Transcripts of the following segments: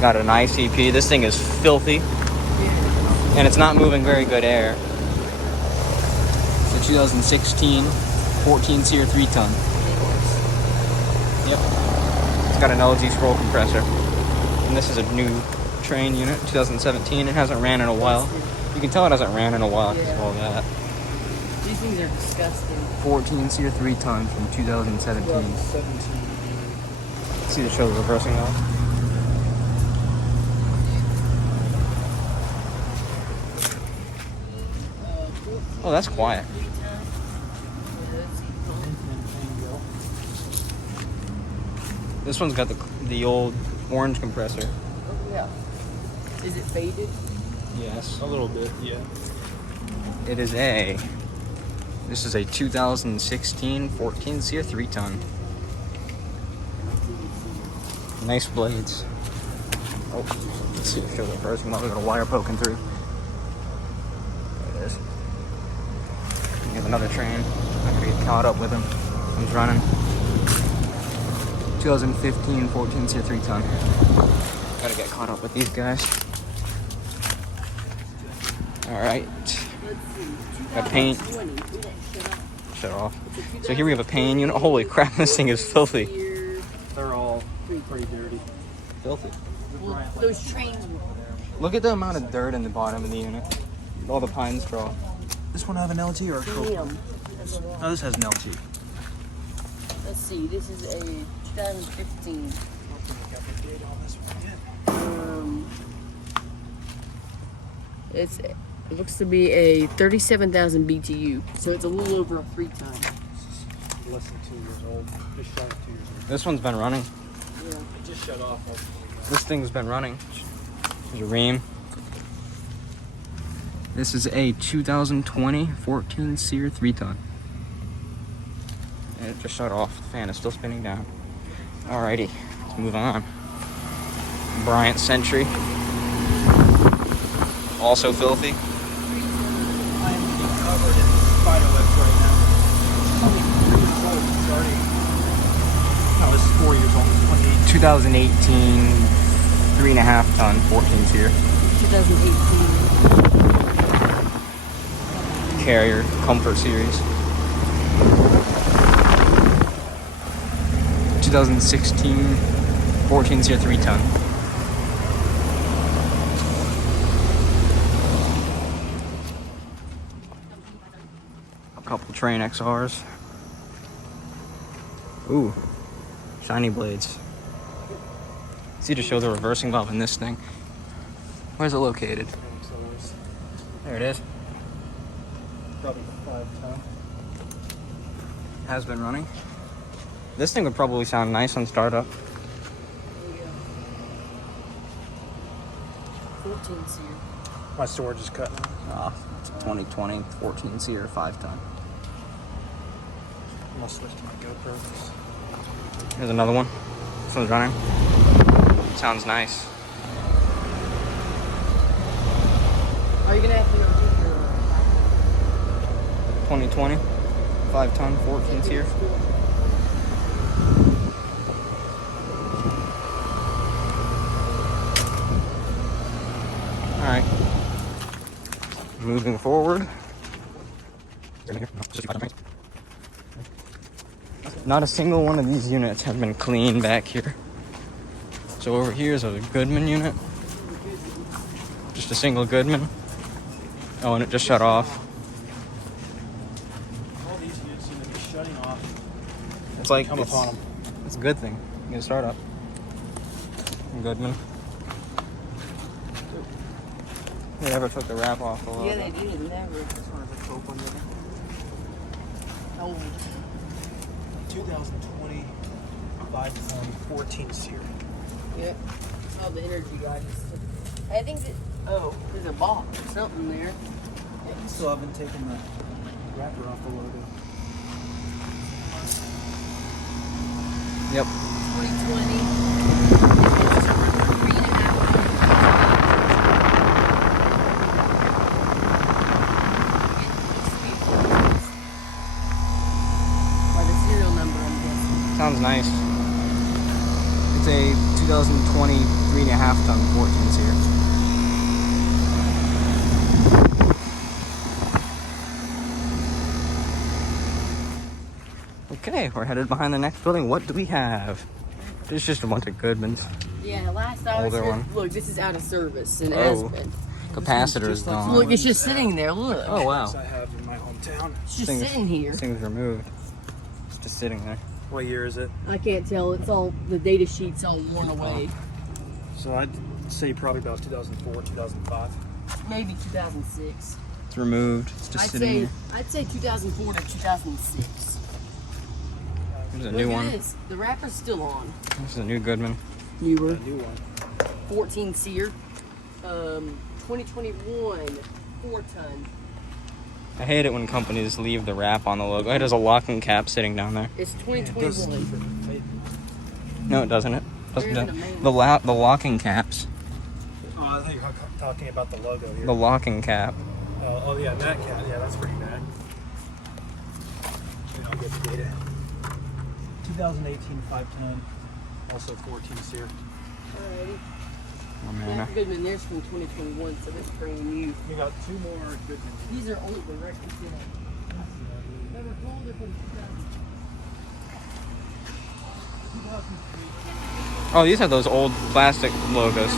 Got an ICP. This thing is filthy. And it's not moving very good air. It's a 2016 14 SEER 3-ton. Yep. It's got an LG scroll compressor. And this is a new Trane unit, 2017. It hasn't ran in a while. You can tell it hasn't ran in a while because of all that. These things are disgusting. 14 SEER 3-ton from 2017. See the show reversing now. Oh, that's quiet. This one's got the old orange compressor. Oh yeah. Is it faded? Yes. A little bit, yeah. It is this is a 2016 14 SEER 3-ton. Nice blades. Oh, let's see if show that first. We got a wire poking through. There it is. We have another Trane. I'm gonna get caught up with him. He's running. 2015 14 SEER 3-ton. Gotta get caught up with these guys. All right. Got paint. Shut off. So here we have a paint unit. Holy crap, this thing is filthy. They're all pretty dirty. Filthy. Well, those trains. Look at the amount of dirt in the bottom of the unit. All the pine straw. This one have an LT or a Trophy? Damn. No, this has an LT. Let's see. This is a 2015. It looks to be a 37,000 BTU, so it's a little over a 3-ton. Less than 2 years old. Just shy of 2 years old. This one's been running. Yeah. It just shut off. This thing's been running. There's a Rheem. This is a 2020 14 SEER 3-ton. And it just shut off. The fan is still spinning down. Alrighty, let's move on. Bryant Sentry. Also filthy. I'm covered in spider webs right now. It's 3 years old. It's already... No, this is 4 years old. It's 2018 3.5 ton 14 SEER. 2018. Carrier Comfort Series. 2016 14 SEER 3-ton. A couple Trane XRs. Ooh, shiny blades. See to show the reversing valve in this thing. Where's it located? There it is. Probably 5-ton. Has been running. This thing would probably sound nice on startup. 14 SEER. My storage is cut now. It's a 2020 14 SEER 5-ton. I'm gonna switch to my GoPro. Here's another one. This one's running. Sounds nice. Are you gonna have to go do 2020 5-ton 14 SEER. Alright. Moving forward. Not a single one of these units have been cleaned back here. So over here is a Goodman unit. Just a single Goodman. Oh, and it just shut off. All these units seem to be shutting off. It's like Come upon them. It's a good thing. You can start up. Goodman. They never took the wrap off a little Yeah, bit. they did. Never. This one has a cope under there. How old? 2020 5-ton 14 SEER. Yep. Oh, the energy guy just. I think that. Oh, there's a box or something there. Yeah, still haven't taken the wrapper off the logo. Yep. 2020. By the serial number, I'm guessing. Sounds nice. It's a 2019 23.5 ton 14s here. Okay, we're headed behind the next building. What do we have? There's just a bunch of Goodmans. Yeah, last I was Older here, one. look, this is out of service and Oh. has been. Capacitor's gone. Look, it's just sitting there. Look, Oh wow. I have in my hometown. it's just sitting here. This thing's removed. It's just sitting there. What year is it? I can't tell. It's all the data sheet's all worn away. So I'd say probably about 2004, 2005. Maybe 2006. It's removed. It's just sitting here. I'd say 2004 to 2006. There's a Look new at one. this. The wrapper's still on. This is a new Goodman. Newer. A new one. 14 seer. 2021 4-ton. I hate it when companies leave the wrap on the logo. It has a locking cap sitting down there. It's It does 2021. keep it. No, it doesn't. It There doesn't. isn't a main The locking caps. Oh, I think you're talking about the logo here. The locking cap. Oh yeah, that cat. Yeah, that's pretty bad. Wait, I'll get the data. 2018 510, also 14 seer. Alrighty. Oh man. That Goodman, there's from 2021, so that's pretty new. We got two more Goodman. These are old, they're actually still on. Never told they're from 2000. Oh, these have those old plastic logos.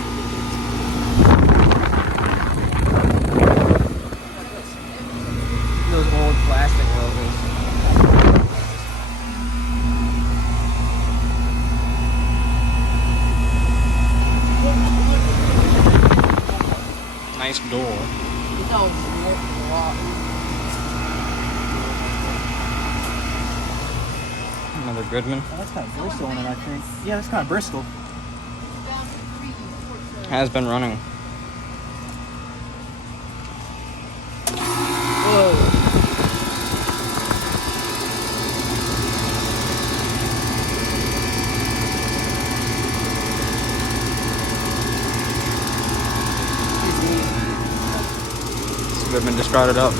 Those old plastic logos. Nice door. It's all warped a lot. Another Goodman. Oh, that's kind of Bristol in it, I think. Yeah, that's kind of Bristol. 2003 4-ton. Has been running. Whoa. Goodman just brought it up.